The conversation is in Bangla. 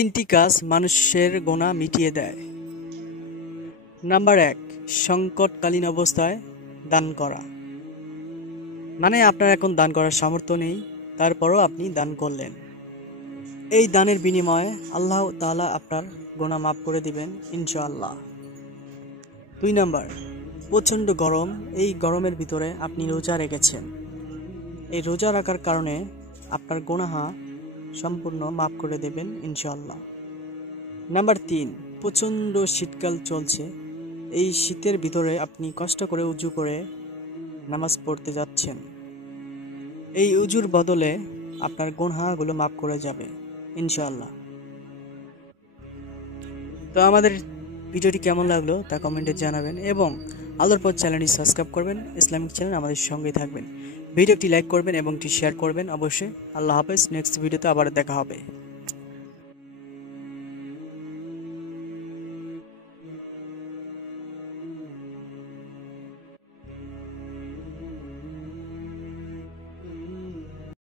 তিনটি কাজ মানুষের গোনা মিটিয়ে দেয়। নাম্বার 1, সংকটকালীন অবস্থায় দান করা। মানে আপনার এখন দান করার সামর্থ্য নেই, তারপরও আপনি দান করলেন। এই দানের বিনিময়ে আল্লাহ তাআলা আপনার গোনা মাফ করে দিবেন ইনশাআল্লাহ। 2 নাম্বার, প্রচণ্ড গরম, এই গরমের ভিতরে আপনি রোজা রেখেছেন। এই রোজা রাখার কারণে আপনার গুনাহ সম্পূর্ণ মাফ করে দেবেন ইনশাআল্লাহ। নাম্বার 3, প্রচণ্ড শীতকাল চলছে, এই শীতের ভিতরে আপনি কষ্ট করে উজু করে নামাজ পড়তে যাচ্ছেন। এই উজুর বদলে আপনার গুনাহগুলো মাফ করে যাবে ইনশাআল্লাহ। তো আমাদের ভিডিওটি কেমন লাগলো তা কমেন্টে জানাবেন এবং আলোর পথ চ্যানেলটি সাবস্ক্রাইব করবেন, ইসলামিক চ্যানেল আমাদের সঙ্গেই থাকবেন। ভিডিওটি লাইক করবেন এবং শেয়ার করবেন অবশ্যই। আল্লাহ হাফেজ, নেক্সট ভিডিওতে আবার দেখা হবে।